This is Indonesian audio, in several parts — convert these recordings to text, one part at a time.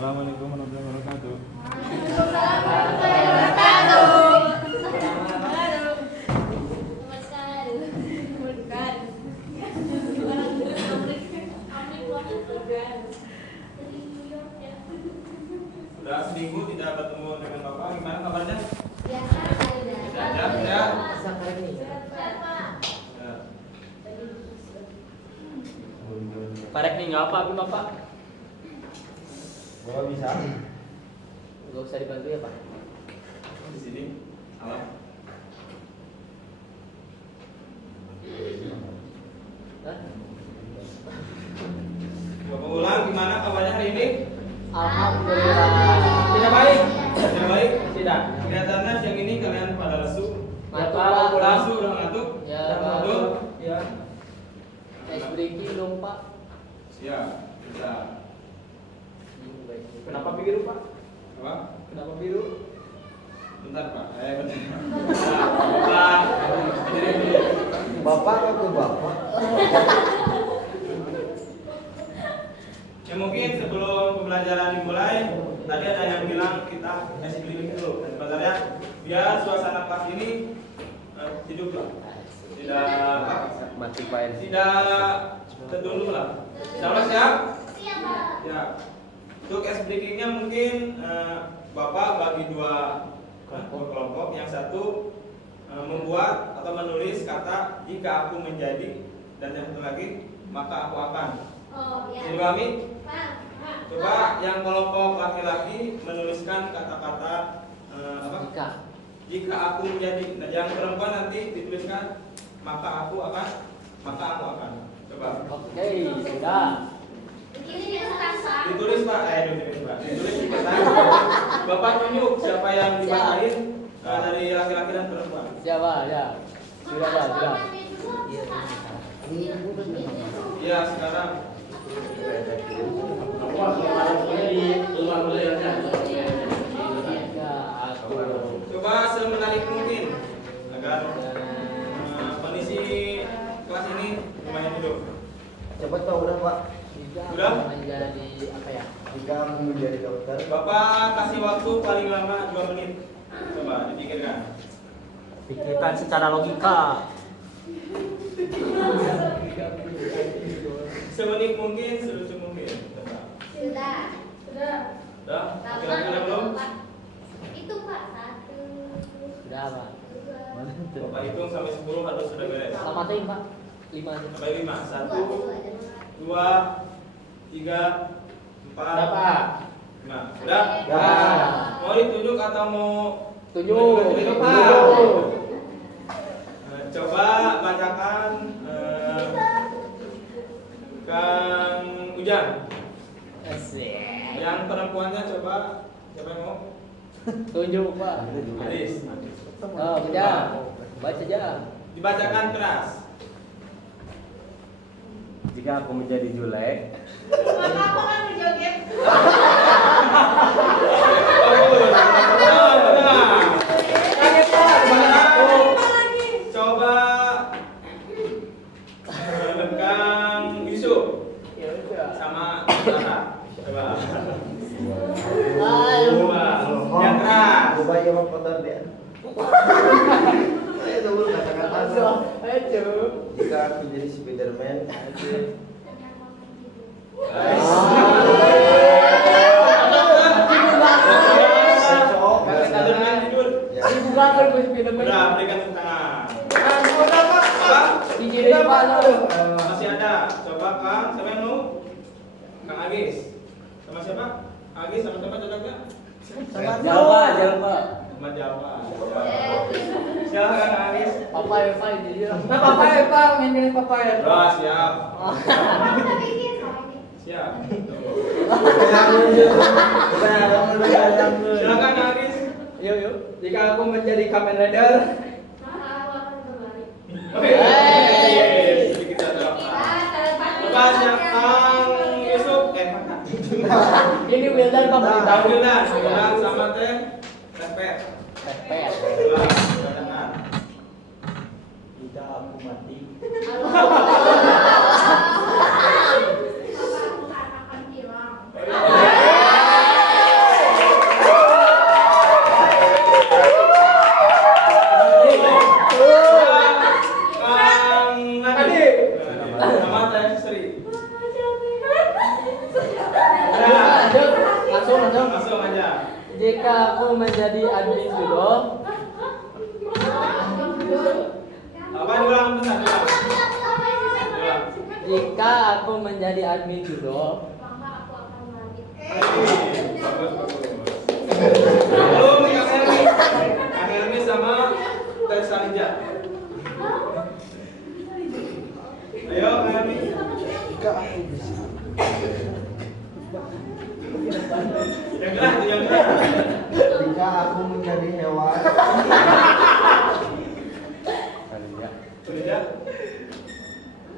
Assalamualaikum warahmatullahi wabarakatuh. Sudah seminggu tidak bertemu dengan Bapak, gimana kabarnya? Biasa Ya. Karek nih nggak apa Bapak? Bapak bisa? Gak usah dibantu ya Pak. Di sini. Alam. Hah? Bapak ulang, gimana kabarnya hari ini? Alhamdulillah. Tidak baik. Tidak baik. Tidak. Kelihatannya siang ini kalian pada lesu. Ngantuk, Pak. Pak. Lesu udah ngantuk. Ya, Betul. Ya. Es breaking dong Pak. Ya. Bisa. Kenapa biru Pak? Apa? Kenapa biru? Bentar Pak. Bentar. Bapak. Bapak atau bapak? Ya mungkin sebelum pembelajaran dimulai, tadi ada yang bilang kita kasih keliling dulu. Sebenarnya biar suasana kelas ini hidup lah, tidak Mati Pak. tidak tertunduk lah. Sama siap? Ya. Untuk ice breakingnya mungkin Bapak bagi dua kelompok. Yang satu membuat atau menulis kata jika aku menjadi, dan yang satu lagi maka aku akan. Jadi pahami? Coba yang kelompok laki-laki menuliskan kata-kata apa? Jika aku menjadi. Nah, yang perempuan nanti dituliskan maka aku akan. Coba. Oke, sudah. Ditulis Pak. Ditulis Pak. Ditulis di kertas. Bapak tunjuk siapa yang dimarahin dari laki-laki dan perempuan. Siapa ya? Sudah Pak, sudah. Iya sekarang. Coba semenarik mungkin agar kondisi kelas ini lumayan hidup. Cepat Pak, udah Pak. Sudah? Menjadi apa ya? Jika aku menjadi dokter. Bapak kasih waktu paling lama 2 menit. Coba dipikirkan. Pikirkan secara logika. Semenit mungkin, selucu mungkin. Coba. Sudah. Sudah? Kira-kira belum? Itu Pak, 1. Sudah Pak. Bapak hitung sampai 10 harus sudah beres. Samatin Pak. 5 aja. Sampai 5. 1, 2, 3, 4, Berapa? 5. Sudah? Ya. Mau ditunjuk atau mau Tunjuk. Tunjuk, Pak. Coba bacakan Kang Ujang. Yang perempuannya coba siapa yang mau? Tunjuk Pak. Aris. Oh, sudah. Baca aja. Dibacakan keras. Jika aku menjadi julek. Maka aku kan berjoget. Coba Kang Yusuf sama Sarah. Coba. Coba. Yang keras. Coba ya Pak kotor dia. Saya dulu kata-kata. Jika aku jadi Spiderman. Udah, berikan tepuk tangan. Masih ada. Coba Kang, siapa yang mau? Kang Agis. Sama siapa? Agis sama siapa cocoknya? Jangan lupa. Sama Jawa. Siapa Kang Agis? Papa Eva jadi orang. Nah Papa Eva, mainin Papa Eva. Wah, siap. Siap. Silakan Kang Agis. Yuk. Jika aku menjadi Kamen Rider, Oke. Sedikit ada. Coba siap Kang Yusuf. Ini Wildan Pak. Tahu Wildan sama teh Pepet. Pepet. Coba bacakan. Jika aku mati. Akan hilang. Jika aku menjadi admin judo, Apa diulang bentar, diulang. Diulang. jika aku menjadi admin judo, Maka aku akan melanjut. Bagus, bagus. Belum Kak Helmi. Kak Helmi sama Tessa Ninja. Ayo Kak Helmi. Jika aku bisa. Yang gerak tuh, yang gerak. Jika aku menjadi hewan. Ninja.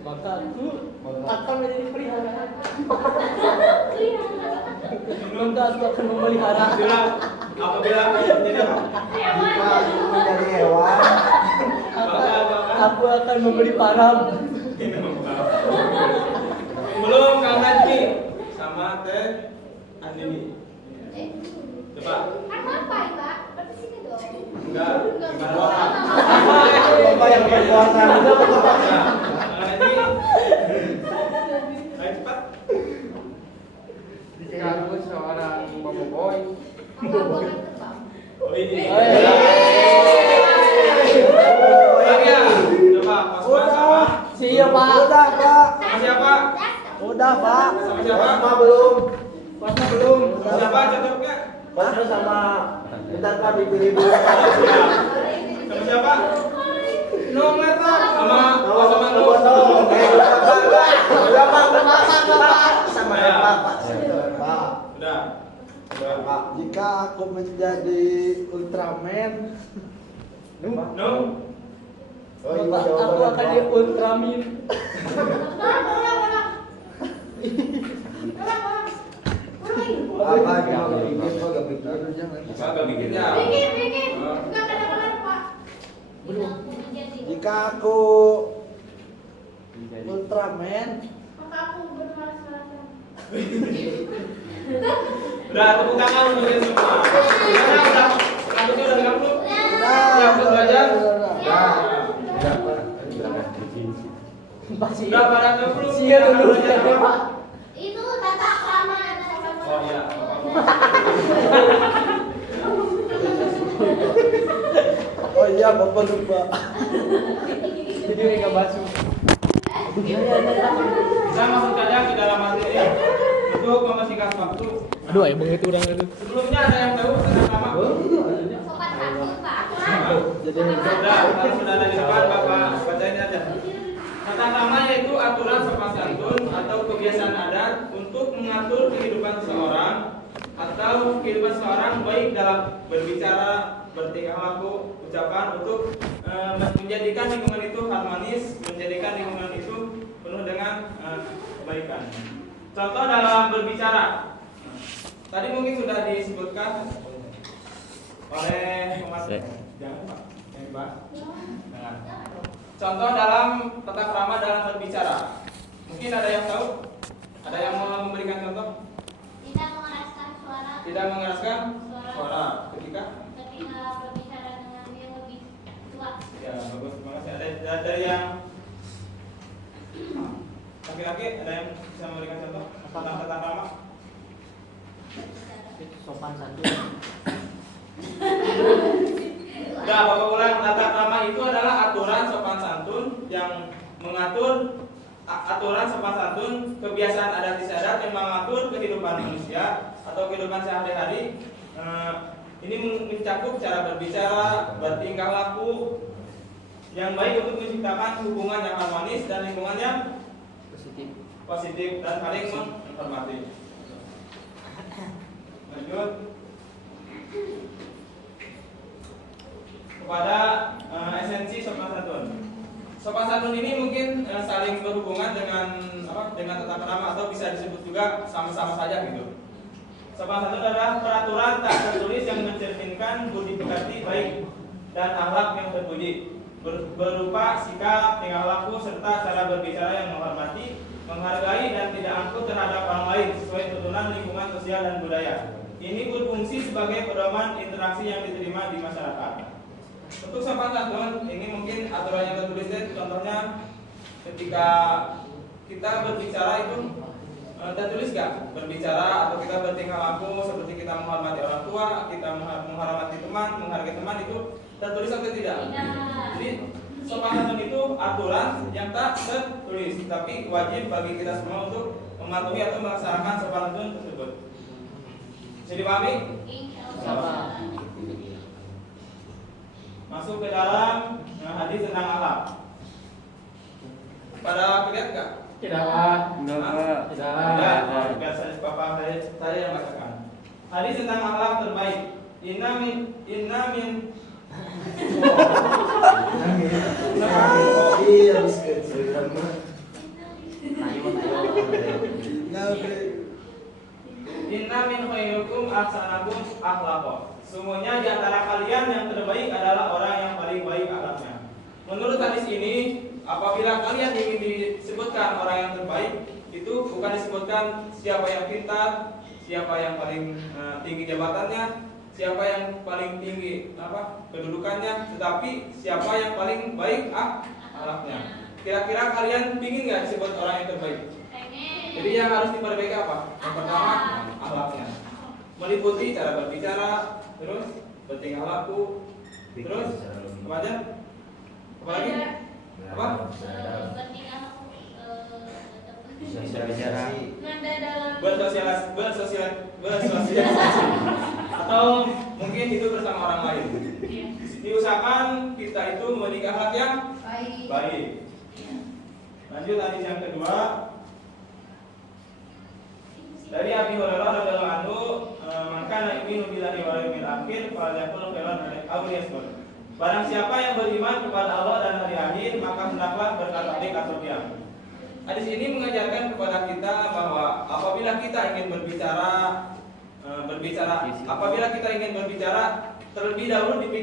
maka aku akan menjadi peliharaan. Maka aku akan memelihara. Apabila menjadi apa? Jika aku menjadi hewan. Aku akan membeli parang. Belum Kang Najmi sama Teh Andini. Coba. Kan bapak, Pak. Berarti sini dong. Enggak. Gimana Bapak? Bapak yang berkuasa. Ya, Kang Najmi. Ayo cepat. Jika aku seorang boboiboy, Maka aku akan terbang. Oh ini. Oh, Lagi ya. Coba Mas sama. Siap, Pak. Udah, Pak. Sama siapa? Udah, Pak. Sama siapa? Sama belum? masa belum. Sama siapa? Cocoknya? Pasnya sama. Bentar, Pak, dipilih dulu. Sama siapa? Nong letak. Sama Oh, sama lu. Udah, Pak. Udah, Pak. Pak. Sama Ya. Pak. Pak. Udah. Udah. Pak, jika aku menjadi Ultraman. No. Oh, ini Maka aku jawaban akan Pak. di Ultramin. Apa gak bikin, kok gak bikin? Agak bikin ya. Bikin. Enggak kadang-kadang, Pak. Jika aku Ultraman, Maka aku bermalas-malasan. Udah tepuk tangan untuk yang semua. Udah. Rambutnya udah lengkap belum? Siap untuk belajar? Pasti. Udah pada tahu belum? Siap Kita akan dulu. belajar apa? Itu tata krama dan sopan Oh santun. iya. oh iya, Bapak lupa. Jadi mereka basuh. Kita masuk saja ke dalam materi ya. Untuk mempersingkat waktu. Aduh, emang itu orang itu. Sebelumnya ada yang tahu tentang nama? Sopan santun, Pak. Sudah, kalau sudah ada di depan Bapak bacain aja. Tata krama yaitu aturan sopan santun atau kebiasaan adat untuk mengatur kehidupan seseorang atau kehidupan seseorang baik dalam berbicara, bertingkah laku, ucapan untuk menjadikan lingkungan itu harmonis, menjadikan lingkungan itu penuh dengan kebaikan. Contoh dalam berbicara. Tadi mungkin sudah disebutkan oleh pemateri. Jangan Pak, yang dibahas. Nah, contoh dalam tata krama dalam berbicara. Mungkin ada yang tahu? Ada yang mau memberikan contoh? Tidak mengeraskan suara Tidak mengeraskan suara ketika berbicara dengan yang lebih tua. ya bagus, terima kasih. Ada dari yang laki-laki, ada yang bisa memberikan contoh tentang tata krama? Sopan santun. Udah, Bapak ulang. Tata krama itu adalah aturan sopan santun yang mengatur aturan sopan santun, kebiasaan adat istiadat yang mengatur kehidupan manusia atau kehidupan sehari-hari. Ini mencakup cara berbicara, bertingkah laku yang baik untuk menciptakan hubungan yang harmonis dan lingkungan yang positif dan saling menghormati. Lanjut kepada esensi sopan santun. Sopan santun ini mungkin saling berhubungan dengan dengan tata krama atau bisa disebut juga sama-sama saja gitu. Sopan santun adalah peraturan tak tertulis yang mencerminkan budi pekerti baik dan akhlak yang terpuji, berupa sikap, tingkah laku serta cara berbicara yang menghormati, menghargai dan tidak angkuh terhadap orang lain sesuai tuntunan lingkungan sosial dan budaya. Ini berfungsi sebagai pedoman interaksi yang diterima di masyarakat. Untuk sopan santun, ini mungkin aturan yang tertulis, contohnya ketika kita berbicara itu tertulis gak berbicara atau kita bertingkah laku seperti kita menghormati orang tua, kita menghormati teman, menghargai teman, itu tertulis atau tidak? Tidak. Jadi sopan santun itu aturan yang tak tertulis, tapi wajib bagi kita semua untuk mematuhi atau melaksanakan sopan santun tersebut. Bisa dipahami? Insya Allah. Masuk ke dalam hadis tentang akhlak. Pada lihat nggak? Tidak Pak. Tidak. Tidak. Biar saya yang bacakan. Hadis tentang akhlak terbaik. Inna min Iya, habis kecil sama. Inna min khairukum ahsanakum akhlaqo. Sungguhnya di antara kalian yang terbaik adalah orang yang paling baik akhlaknya. Menurut hadis ini, apabila kalian ingin disebutkan orang yang terbaik, itu bukan disebutkan siapa yang pintar, siapa yang paling tinggi jabatannya, siapa yang paling tinggi kedudukannya, tetapi siapa yang paling baik akhlaknya. Kira-kira kalian ingin nggak disebut orang yang terbaik? Pengen. Jadi yang harus diperbaiki apa? Yang pertama, akhlaknya. Meliputi cara berbicara, terus bertingkah laku, terus apa aja? Apa lagi? Apa? Sosialisasi. Nada dalam. Bersosialisasi. Atau mungkin itu bersama orang lain. Diusahakan kita itu memiliki akhlak yang baik. Lanjut hadis yang kedua. Dari Abi Hurairah radhiyallahu anhu, maka yu'minu billahi wal yawmil akhir falyakul khairan aw liyasmut. Barang siapa yang beriman kepada Allah dan hari akhir, maka hendaklah berkata baik atau diam. Hadis ini mengajarkan kepada kita bahwa apabila kita ingin berbicara, terlebih dahulu lebih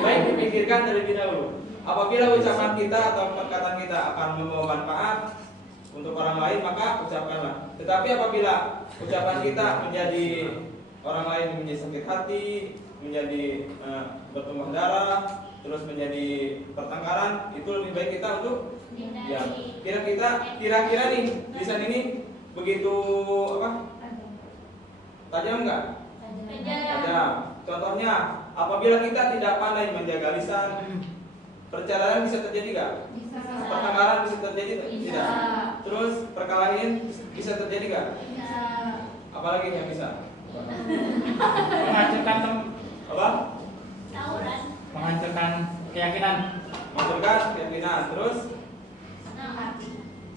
baik dipikirkan terlebih dahulu. Apabila ucapan kita atau perkataan kita akan membawa manfaat untuk orang lain, maka ucapkanlah. Tetapi apabila ucapan kita menjadi orang lain menjadi sakit hati, menjadi bertumpah darah, terus menjadi pertengkaran, itu lebih baik kita untuk ya. Kira-kira nih lisan ini begitu tajam nggak? Tajam. Contohnya, apabila kita tidak pandai menjaga lisan, perceraian bisa terjadi nggak? Pertengkaran bisa terjadi tidak? Terus perkelahian bisa terjadi nggak? Apalagi yang bisa? Menghancurkan Apa? Tawuran. menghancurkan keyakinan. Menghancurkan keyakinan. Terus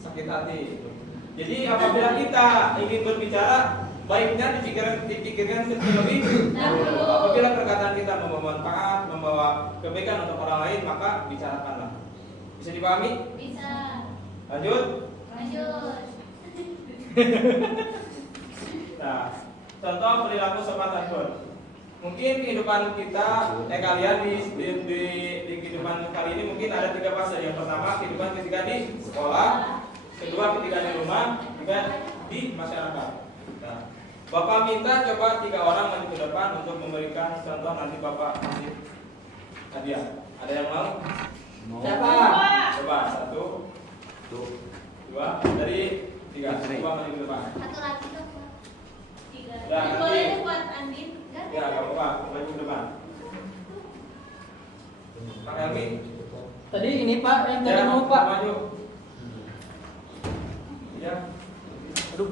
sakit hati. Jadi apabila kita ingin berbicara, baiknya dipikirkan terlebih dahulu. Apabila perkataan kita membawa manfaat, membawa kebaikan untuk orang lain, maka bicarakanlah. Bisa dipahami? Bisa. Lanjut. Nah, contoh perilaku sopan santun. Mungkin kehidupan kita, kalian di kehidupan kali ini mungkin ada 3 fase. Yang pertama, kehidupan ketika di sekolah, kedua ketika di rumah, ketiga di masyarakat. Nah, Bapak minta coba 3 orang maju ke depan untuk memberikan contoh, nanti Bapak kasih hadiah. Ada yang mau? Siapa? Coba 1, 2, dari 3. Coba maju ke depan. Satu lagi dong. 3. Ya, nanti. Boleh buat Andin? Ya, gak apa-apa, maju ke depan. Kang Helmi. Tadi ini Pak, yang tadi Ya, mau Pak. maju. Ya. Aduh.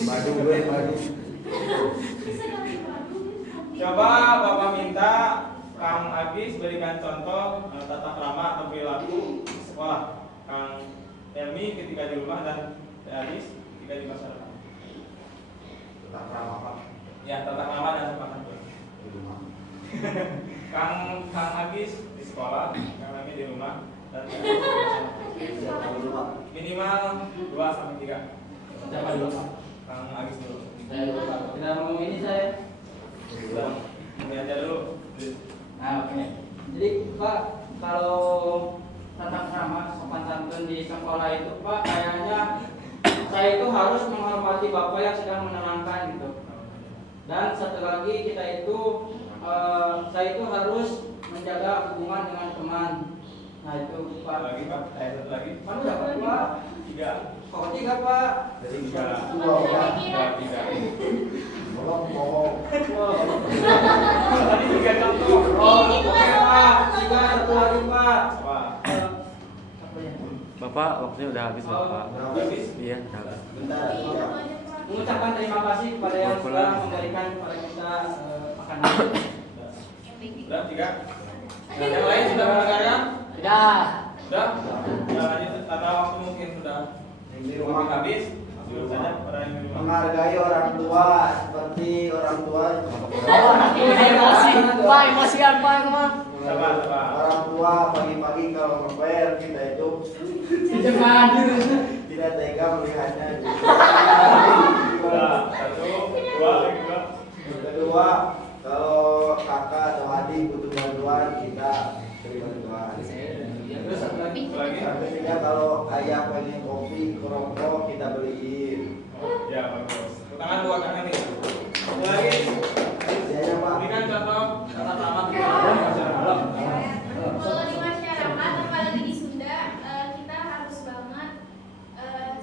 Madu gue, madu. Coba Bapak minta Kang Agis berikan contoh tata krama atau perilaku di sekolah. Kang Helmi ketika di rumah dan Agis ketika di masyarakat. Tak ramah apa? Ya, tata krama dan sopan santun. Di rumah. Kang Agis di sekolah, Kang Helmi di rumah dan minimal 2 sampai 3. Siapa dulu Pak? Kang Agis dulu. Saya dulu Pak. Tidak mau ini saya. Sudah. Ini aja dulu. Nah, oke. Jadi Pak, kalau tata krama sopan santun di sekolah itu Pak, kayaknya saya itu harus menghormati Bapak yang sedang menerangkan gitu. Dan satu lagi saya itu harus menjaga hubungan dengan teman. Nah itu Pak. Lagi Pak, satu lagi. Kan udah Pak. 3. Kok 3 Pak? Jadi 3. Pikiran. 3. Kelompok. Tadi 3 contoh. Oh, oke Pak. 3 satu lagi Pak. Apa? Apa ya? Bapak, waktunya udah habis Bapak. Habis? Iya, udah habis. Bentar. Mengucapkan terima kasih kepada yang sudah memberikan kepada kita makanan. Udah 3. Yang lain sudah mendengarkan? Tidak. Sudah? Ya lanjut karena waktu mungkin sudah lebih habis. Langsung saja pada yang di rumah. Menghargai orang tua seperti orang tua. Emosi. Pak, emosian Pak emang. Sabar, sabar. Orang tua pagi-pagi kalau ngepel kita itu Jangan. tidak tega melihatnya. Sudah. 1, 2, lagi 2. Kedua, kalau kakak atau adik butuh bantuan kita beri bantuan. Terus satu lagi. Lagi. Yang ketiga, kalau ayah pengen kopi, rokok kita beliin. Ya, bagus. Tangan 2 kanan nih. Satu lagi. Biasanya Pak. Berikan contoh tata krama di Kalau di masyarakat, apalagi di Sunda, kita harus banget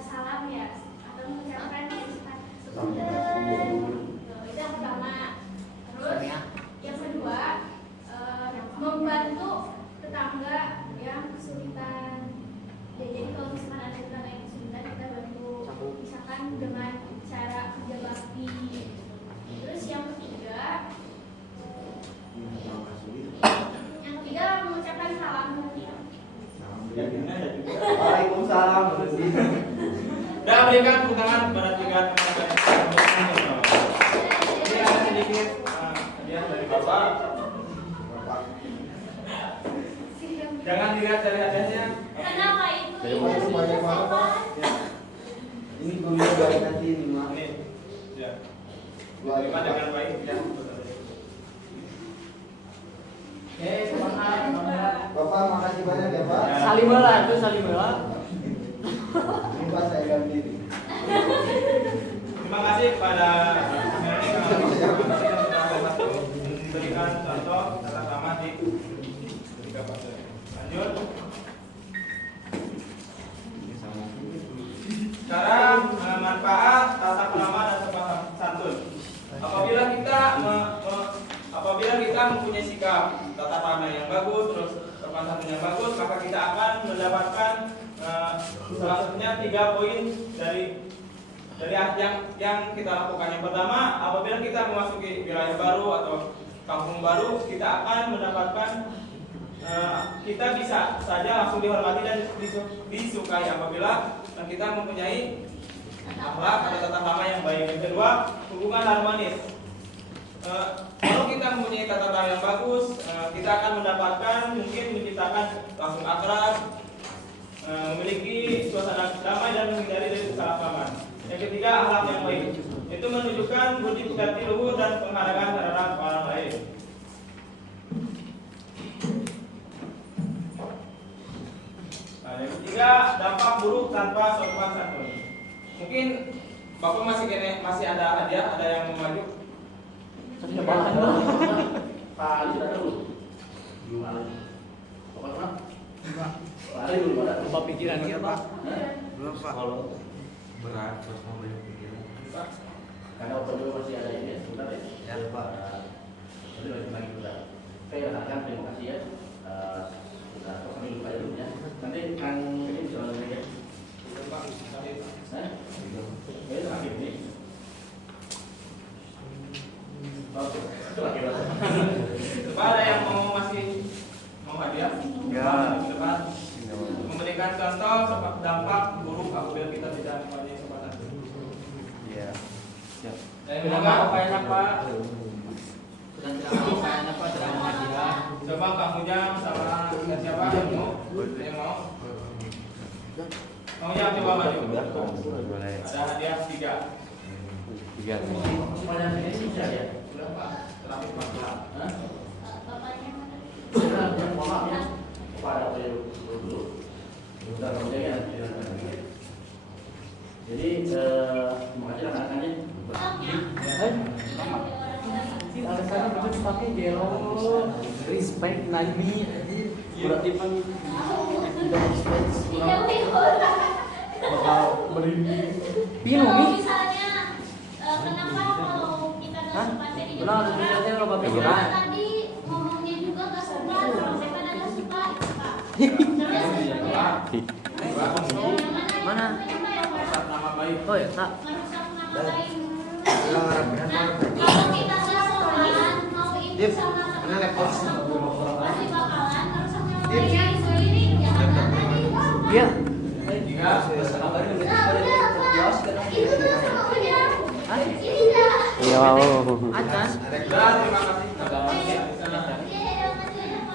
salam ya, atau mengucapkan itu yang pertama. Terus yang kedua, membantu tetangga yang kesulitan. Ya, jadi kalau misalkan ada tetangga yang kesulitan, kita bantu, misalkan dengan cara kerja bakti. Terus yang ketiga mengucapkan salam. Waalaikumsalam. Dan berikan tepuk tangan kepada 3 teman saya. Ini ada sedikit hadiah dari Bapak. Jangan dilihat dari hadiahnya. Kenapa itu? Terima kasih banyak Pak. Ini kuliah dari nanti ini Mak. Ini. Ya. Terima dengan baik ya. Oke, semangat. Bapak makasih banyak ya Pak. Ya. Salimela itu salimela. Ini Pak saya ganti. Terima kasih kepada Melani yang sudah memberikan contoh tata krama di ketika fase. Lanjut. Sekarang manfaat tata krama dan sopan santun. Apabila kita mempunyai sikap tata krama yang bagus, terus sopan santun yang bagus, maka kita akan mendapatkan salah satunya 3 poin dari yang kita lakukan. Yang pertama, apabila kita memasuki wilayah baru atau kampung baru, kita akan mendapatkan kita bisa saja langsung dihormati dan disukai apabila kita mempunyai akhlak atau tata krama yang baik. Yang kedua, hubungan harmonis. Kalau kita mempunyai tata krama yang bagus, kita akan mendapatkan mungkin menciptakan langsung akrab, memiliki suasana damai dan menghindari dari kesalahpahaman. Yang ketiga, akhlak yang baik. Itu menunjukkan budi pekerti luhur dan penghargaan terhadap orang lain. Nah, yang ketiga, dampak buruk tanpa sopan santun. Mungkin Bapak masih ada hadiah, ada yang mau maju? Pak Ali sudah dulu. Belum ada. Pokoknya Pak Ali belum ada. Apa pikirannya Pak? Belum Pak. Kalau berat terus mau banyak pikiran. Karena audio masih ada ini, sebentar ya. Ya Pak. Jadi lagi sudah. Oke, rekan terima kasih ya. Sudah kami lupa dulu ya. Nanti kan ini bisa lagi ya. Pak, tadi. Oke, terakhir ini. Oke, itu lagi Pak. Coba ada yang masih mau hadiah? Enggak. Depan. Memberikan contoh dampak buruk apabila kita tidak mempunyai sopan santun. Iya. Siap. Saya Tidak minta apa enak Pak. Sudah tidak apa enak Pak, tidak mau hadiah. coba Kang Ujang sama siapa yang mau? Yang mau? Kang Ujang coba maju. Boleh. Ada hadiah 3. 3. Semuanya ini bisa ya. Sudah Pak, terakhir Pak. Hah? Bapaknya mana? Yang mohon maaf ya. Pada dulu. Sudah kemudian ya. Jadi terima kasih rekan-rekannya. Alasannya Alasannya betul pakai gelo, respect Nabi. Berarti kan bakal merinding. Kalau misalnya kenapa kalau kita nggak suka tadi tadi ngomongnya juga nggak suka, sampai pada nggak suka. Mana? Nama baik. Oh ya, tak. Merusak nama baik. Kalau kita nggak sopan, mau ikut sama teman, pasti bakalan merusak nama baik sendiri. Jangan tadi. Iya. Tiga. Iya mau. Acan. Sudah, terima kasih.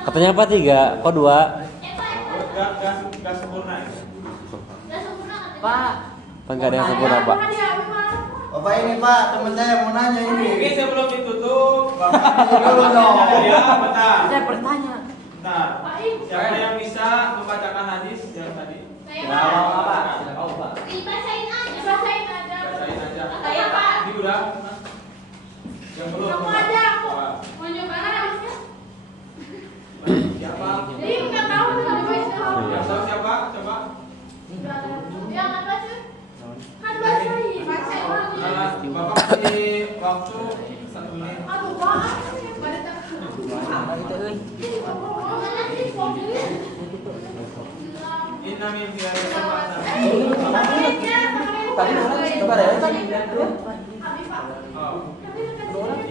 Katanya apa 3? Kok 2? Gak sempurna. Pak. Enggak ada yang sempurna, Pak. Bapak ini Pak, teman saya mau nanya Oke, ini. sebelum ditutup, Bapak dulu dong. Ya, bentar. Saya bertanya. Bentar. Siapa yang bisa membacakan hadis yang tadi? Dibacain aja. Bacain aja. Bacain aja. Saya Pak. Ini udah. Yang belum. Kamu aja aku. Coba. Mau nyoba habisnya. Siapa? Jadi nggak tahu nggak dibaca. Yang tahu siapa? Coba. Yang nggak baca. Kan bacain. Bacain dulu. Bapak kasih waktu 1 menit. Aduh, Pak. Pada tak. Apa gitu euy? Mana sih pokoknya? Inna min Tadi mana coba deh tadi.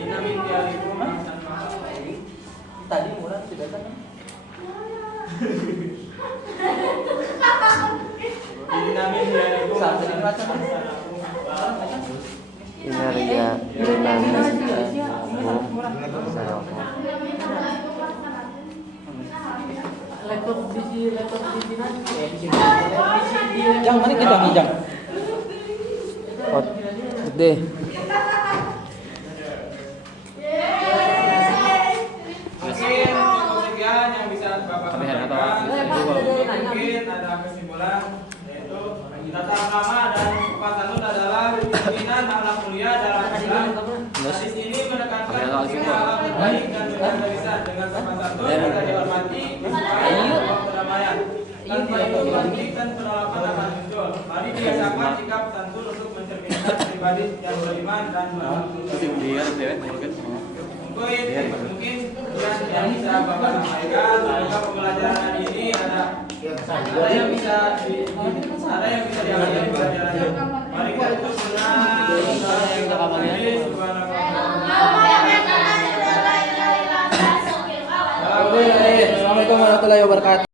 Inna min diyarikum Tadi mulai tidak kan. Inna min diyarikum Sampai dibaca. Ini Ria Sultan. Laptop di sini Yang mana kita ngijang? Oh, deh. Mungkin cukup sekian yang bisa Bapak sampaikan. Mungkin ada kesimpulan yaitu tata krama dan sopan santun adalah pimpinan akhlak mulia dalam Islam. Hadis ini menekankan pentingnya akhlak terbaik dan berjaga lisan dengan sopan santun kita dihormati disukai dalam perdamaian. Tanpa itu konflik dan penolakan akan muncul. Mari biasakan sikap santun untuk mencerminkan pribadi yang beriman dan beragama. Mungkin yang bisa Bapak sampaikan. Semoga pembelajaran hari ini ada yang bisa diambil di pelajaran. Mari kita tutup dengan Assalamualaikum warahmatullahi wabarakatuh.